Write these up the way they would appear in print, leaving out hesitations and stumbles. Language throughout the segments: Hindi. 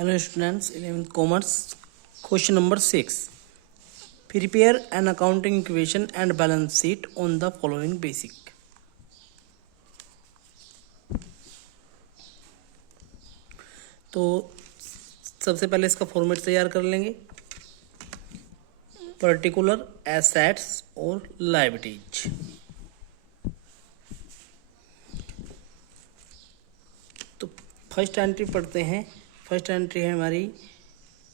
Hello students, 11th Commerce. Question number 6. Prepare an accounting equation and balance sheet on the following basic. तो सबसे पहले इसका फॉर्मेट तैयार कर लेंगे, पर्टिकुलर एसेट्स और लायबिलिटीज। तो फर्स्ट एंट्री पढ़ते हैं। फर्स्ट एंट्री है हमारी,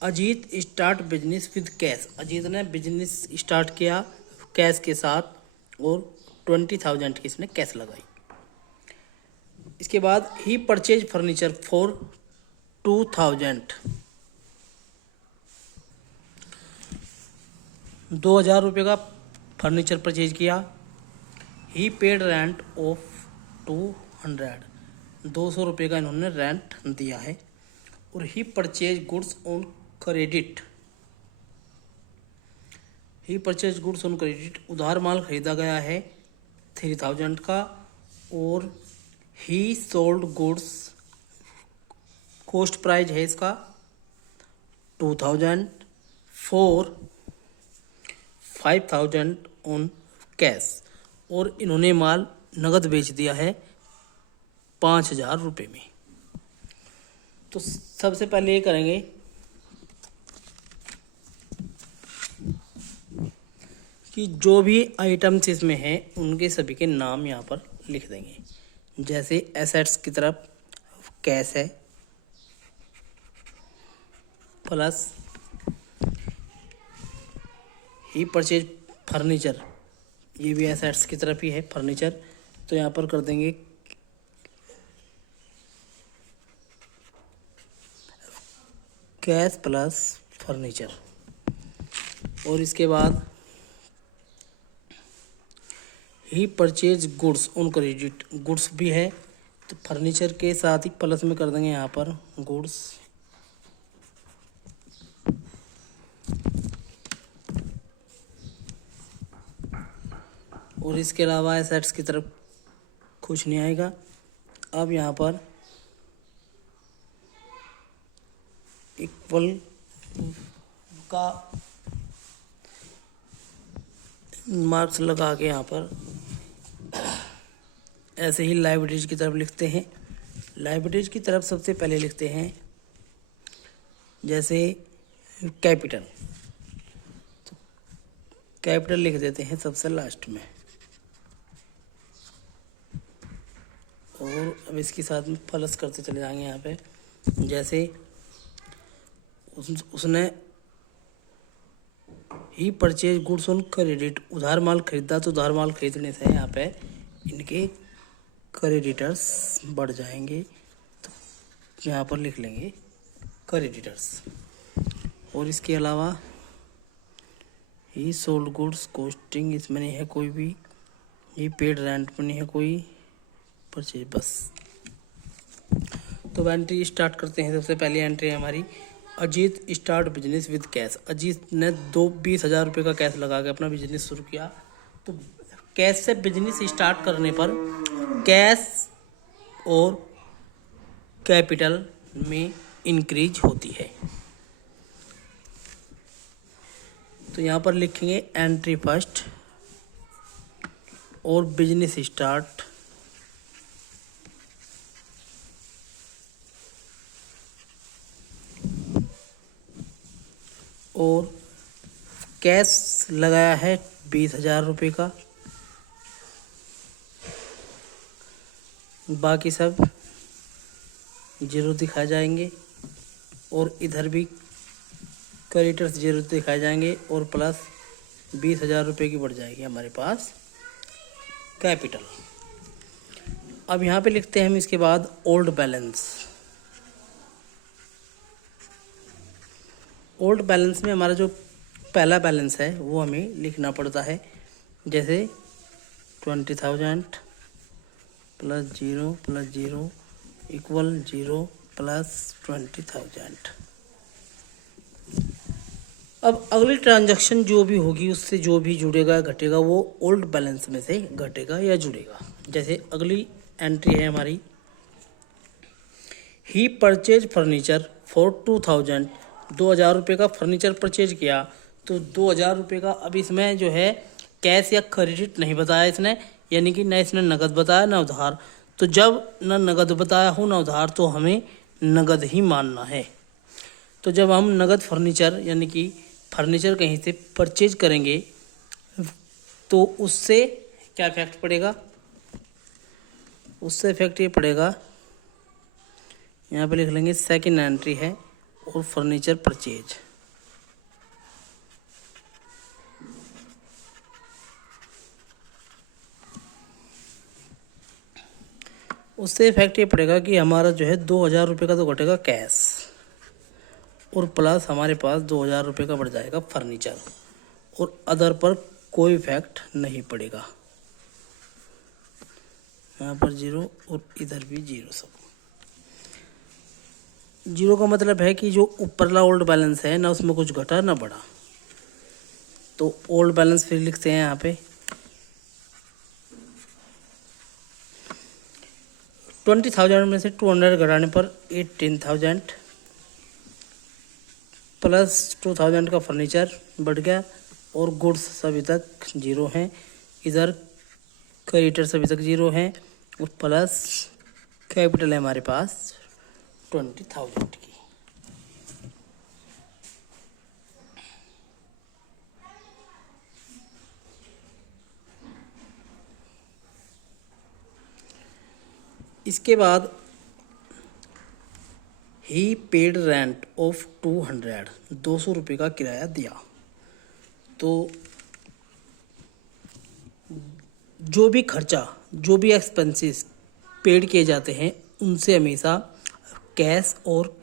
Ajit start business with cash. Ajit ने बिजनेस स्टार्ट किया कैश के साथ और 20,000 की इसने कैश लगाई। इसके बाद ही परचेज फर्नीचर फॉर 2,000, 2,000 रुपये का फर्नीचर परचेज किया। ही पेड रेंट ऑफ 200, 200 रुपये का इन्होंने रेंट दिया है। और he purchase goods on credit, he purchase goods on credit, उधार माल खरीदा गया है 3,000 का। और he sold goods, cost price है इसका 2,000 फॉर 5,000 ऑन कैश। और इन्होंने माल नगद बेच दिया है 5,000 रुपये में। तो सबसे पहले ये करेंगे कि जो भी आइटम्स इसमें हैं उनके सभी के नाम यहाँ पर लिख देंगे। जैसे एसेट्स की तरफ कैश है, प्लस ही परचेज फर्नीचर, ये भी एसेट्स की तरफ ही है फर्नीचर। तो यहाँ पर कर देंगे कैश प्लस फर्नीचर। और इसके बाद he purchase goods on credit, goods भी है तो फर्नीचर के साथ ही प्लस में कर देंगे यहाँ पर गुड्स। और इसके अलावा एसेट्स की तरफ कुछ नहीं आएगा। अब यहाँ पर इक्वल का मार्क्स लगा के यहाँ पर ऐसे ही लायबिलिटीज की तरफ लिखते हैं। लायबिलिटीज की तरफ सबसे पहले लिखते हैं जैसे कैपिटल, तो कैपिटल लिख देते हैं सबसे लास्ट में। और अब इसके साथ में प्लस करते चले जाएंगे यहाँ पे। जैसे उसने ही परचेज गुड्स ऑन क्रेडिट, उधार माल खरीदा तो उधार माल खरीदने से यहाँ पे इनके क्रेडिटर्स बढ़ जाएंगे, तो यहाँ पर लिख लेंगे क्रेडिटर्स। और इसके अलावा ही सोल्ड गुड्स कॉस्टिंग, इसमें नहीं है कोई भी। ही पेड रेंट में नहीं है कोई परचेज, बस। तो एंट्री स्टार्ट करते हैं। सबसे पहली एंट्री है हमारी, Ajit start business with cash. Ajit ने 20,000 रुपये का कैश लगा के अपना बिजनेस शुरू किया। तो कैश से बिजनेस स्टार्ट करने पर कैश और कैपिटल में इंक्रीज होती है। तो यहाँ पर लिखेंगे एंट्री फर्स्ट और बिजनेस स्टार्ट, और कैश लगाया है 20,000 रुपये का। बाकी सब जीरो दिखाए जाएंगे और इधर भी क्रेडिटर्स जीरो दिखाए जाएंगे और प्लस 20,000 रुपये की बढ़ जाएगी हमारे पास कैपिटल। अब यहाँ पे लिखते हैं हम इसके बाद ओल्ड बैलेंस। ओल्ड बैलेंस में हमारा जो पहला बैलेंस है वो हमें लिखना पड़ता है। जैसे 20,000 प्लस 0 इक्वल 0 प्लस 20,000। अब अगली ट्रांजैक्शन जो भी होगी उससे जो भी जुड़ेगा घटेगा वो ओल्ड बैलेंस में से घटेगा या जुड़ेगा। जैसे अगली एंट्री है हमारी, ही परचेज फर्नीचर फॉर 2000, 2000 रुपये का फर्नीचर परचेज किया, तो 2000 रुपये का अब इसमें जो है कैश या क्रेडिट नहीं बताया इसने, यानी कि न इसने नगद बताया ना उधार। तो जब न नगद बताया हो ना उधार, तो हमें नगद ही मानना है। तो जब हम नगद फर्नीचर यानी कि फर्नीचर कहीं से परचेज करेंगे तो उससे क्या इफेक्ट पड़ेगा, उससे इफेक्ट ये पड़ेगा, यहाँ पे लिख लेंगे सेकंड एंट्री है और फर्नीचर परचेज। उससे इफेक्ट ये पड़ेगा कि हमारा जो है 2000 रुपये का तो घटेगा कैश, और प्लस हमारे पास 2000 रुपये का बढ़ जाएगा फर्नीचर, और अदर पर कोई इफेक्ट नहीं पड़ेगा। यहाँ पर 0 और इधर भी 0, सब 0 का मतलब है कि जो ऊपरला ओल्ड बैलेंस है ना उसमें कुछ घटा ना बढ़ा। तो ओल्ड बैलेंस फिर लिखते हैं यहाँ पे 20,000 में से 200 घटाने पर 18,000 प्लस 2,000 का फर्नीचर बढ़ गया, और गुड्स अभी तक 0 हैं, इधर क्रेडिटर्स अभी तक 0 हैं, और प्लस कैपिटल है हमारे पास 20,000 की। इसके बाद ही पेड रेंट ऑफ 200, 200 रुपये का किराया दिया। तो जो भी खर्चा, जो भी एक्सपेंसेस पेड किए जाते हैं उनसे हमेशा कैश और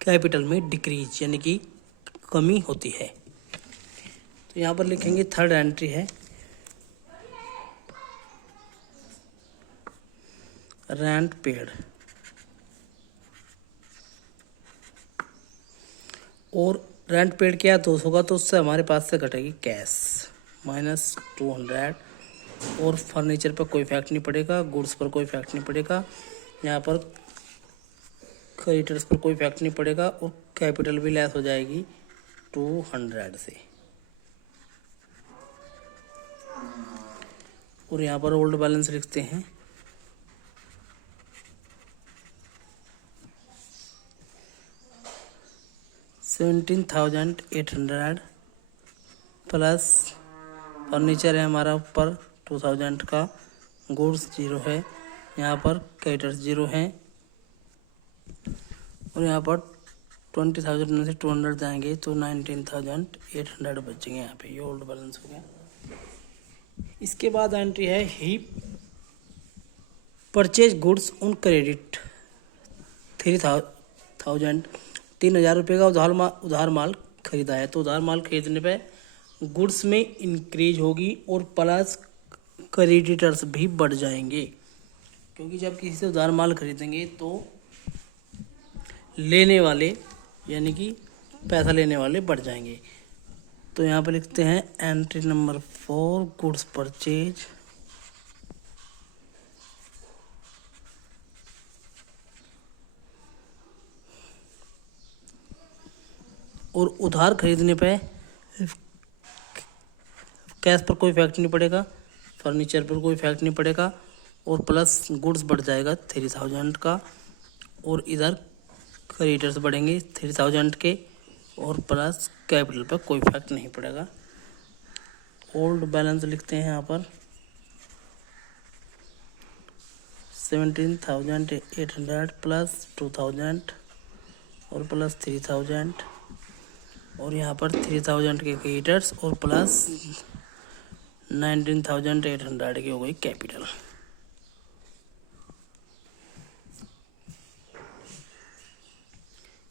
कैपिटल में डिक्रीज यानी कि कमी होती है। तो यहाँ पर लिखेंगे थर्ड एंट्री है रेंट पेड, और रेंट पेड किया 200 का, तो उससे हमारे पास से घटेगी कैश -200, और फर्नीचर पर कोई इफेक्ट नहीं पड़ेगा, गुड्स पर कोई इफेक्ट नहीं पड़ेगा, यहाँ पर क्रेडिटर्स पर कोई इफेक्ट नहीं पड़ेगा, और कैपिटल भी लेस हो जाएगी 200 से। और यहाँ पर ओल्ड बैलेंस लिखते हैं 17,800 प्लस फर्नीचर है हमारा ऊपर 2,000 का, गुड्स 0 है, यहाँ पर क्रेडिटर्स 0 हैं, और यहाँ पर 20,000 में से 200 जाएंगे तो 19,800 बचेंगे। यहाँ पे ये ओल्ड बैलेंस हो गया। इसके बाद एंट्री है ही परचेज गुड्स ऑन क्रेडिट 3,000 रुपये का उधार माल खरीदा है। तो उधार माल खरीदने पे गुड्स में इंक्रीज होगी और प्लस क्रेडिटर्स भी बढ़ जाएंगे, क्योंकि जब किसी से उधार माल खरीदेंगे तो लेने वाले यानी कि पैसा लेने वाले बढ़ जाएंगे। तो यहाँ पर लिखते हैं एंट्री नंबर 4 गुड्स परचेज, और उधार खरीदने पे कैश पर कोई इफेक्ट नहीं पड़ेगा, फर्नीचर पर कोई इफेक्ट नहीं पड़ेगा, और प्लस गुड्स बढ़ जाएगा 3,000 का, और इधर क्रेडिटर्स बढ़ेंगे 3,000 के, और प्लस कैपिटल पर कोई इफेक्ट नहीं पड़ेगा। ओल्ड बैलेंस लिखते हैं यहाँ पर 17,800 प्लस 2,000 और प्लस 3,000, और यहाँ पर 3,000 के क्रेडिटर्स और प्लस 19,800 की हो गई कैपिटल।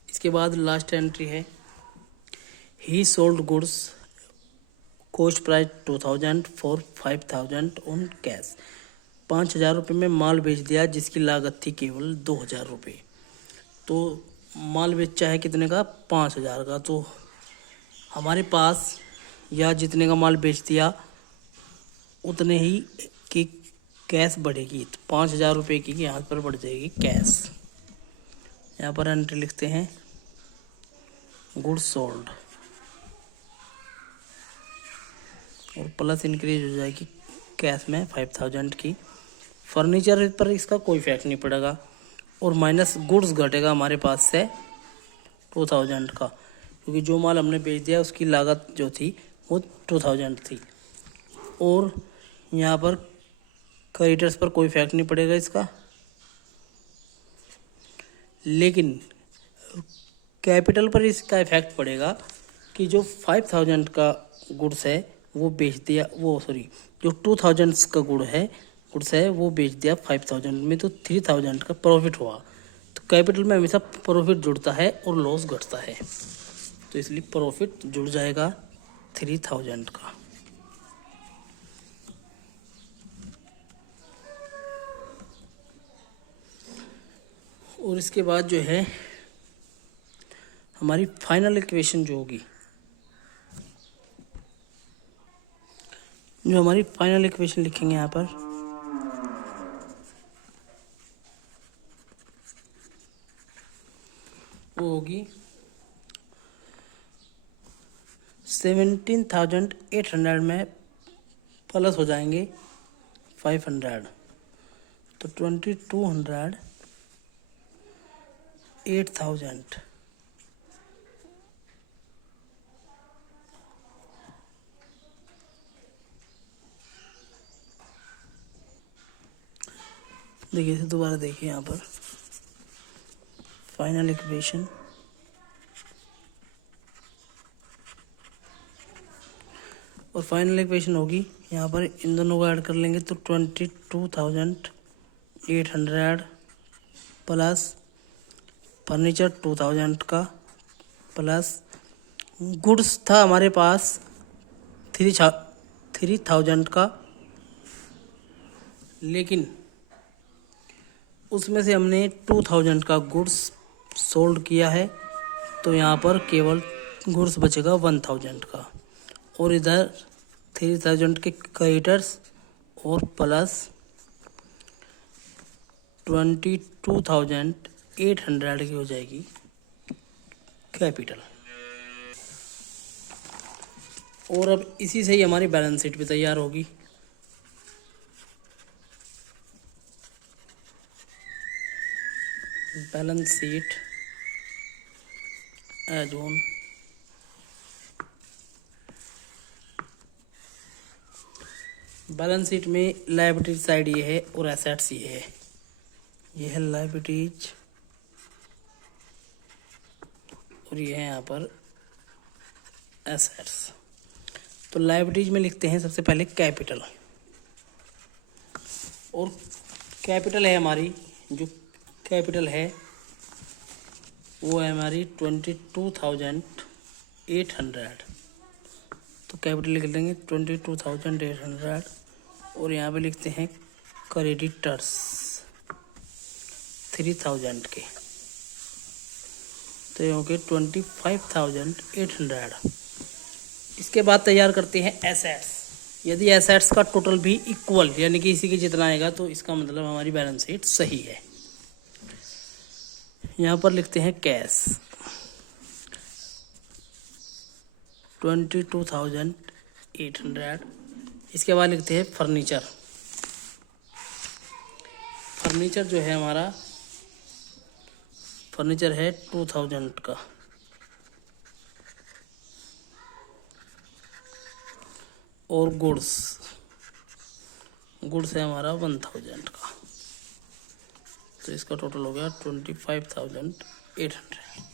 इसके बाद लास्ट एंट्री है ही sold goods cost price 2,000 for 5,000 on cash. 5,000 रुपये में माल बेच दिया जिसकी लागत थी केवल 2,000 रुपये। तो माल बेचा है कितने का, 5,000 का। तो हमारे पास या जितने का माल बेच दिया उतने ही की कैश बढ़ेगी। तो 5,000 रुपये की यहाँ पर बढ़ जाएगी कैश। यहाँ पर एंट्री लिखते हैं गुड्स सोल्ड और प्लस इंक्रीज हो जाएगी कैश में 5000 की। फर्नीचर पर इसका कोई इफेक्ट नहीं पड़ेगा और माइनस गुड्स घटेगा हमारे पास से 2000 का, क्योंकि जो माल हमने बेच दिया उसकी लागत जो थी वो 2000 थी। और यहाँ पर क्रेडिटर्स पर कोई इफेक्ट नहीं पड़ेगा इसका, लेकिन कैपिटल पर इसका इफेक्ट पड़ेगा कि जो 5000 का गुड्स है वो बेच दिया, वो सॉरी जो 2000 का गुड्स है वो बेच दिया 5000 में, तो 3000 का प्रॉफिट हुआ। तो कैपिटल में हमेशा प्रॉफिट जुड़ता है और लॉस घटता है, तो इसलिए प्रॉफिट जुड़ जाएगा 3000 का। और इसके बाद जो है हमारी फाइनल इक्वेशन जो होगी, जो हमारी फाइनल इक्वेशन लिखेंगे यहाँ पर, वो होगी 17,800 में प्लस हो जाएंगे 500, तो 2200 8000। देखिए इसे दोबारा देखिए यहाँ पर फाइनल इक्वेशन, और फाइनल इक्वेशन होगी यहाँ पर इन दोनों को ऐड कर लेंगे तो 22,800 प्लस फर्नीचर 2000 का प्लस गुड्स था हमारे पास 3000 का, लेकिन उसमें से हमने 2000 का गुड्स सोल्ड किया है, तो यहाँ पर केवल गुड्स बचेगा 1000 का, और इधर 3000 के क्रेडिटर्स और प्लस 22,800 की हो जाएगी कैपिटल। और अब इसी से ही हमारी बैलेंस शीट भी तैयार होगी। Balance sheet as on, balance sheet में लायबिलिटीज साइड ये है और एसेट्स ये है। ये है लायबिलिटीज और ये है यहाँ पर एसेट्स। तो लायबिलिटीज में लिखते हैं सबसे पहले कैपिटल, और कैपिटल है हमारी, जो कैपिटल है वो है हमारी 22,800, तो कैपिटल लिख लेंगे 22,800, और यहाँ पे लिखते हैं क्रेडिटर्स 3000 के, तो ये हो गए 25,800। इसके बाद तैयार करते हैं एसेट्स। यदि एसेट्स का टोटल भी इक्वल यानी कि इसी के जितना आएगा तो इसका मतलब हमारी बैलेंस शीट सही है। यहाँ पर लिखते हैं कैश 22,800। इसके बाद लिखते हैं फर्नीचर। फर्नीचर जो है हमारा, फर्नीचर है 2000 का, और गुड्स है हमारा 1000 का, तो इसका टोटल हो गया 25,800।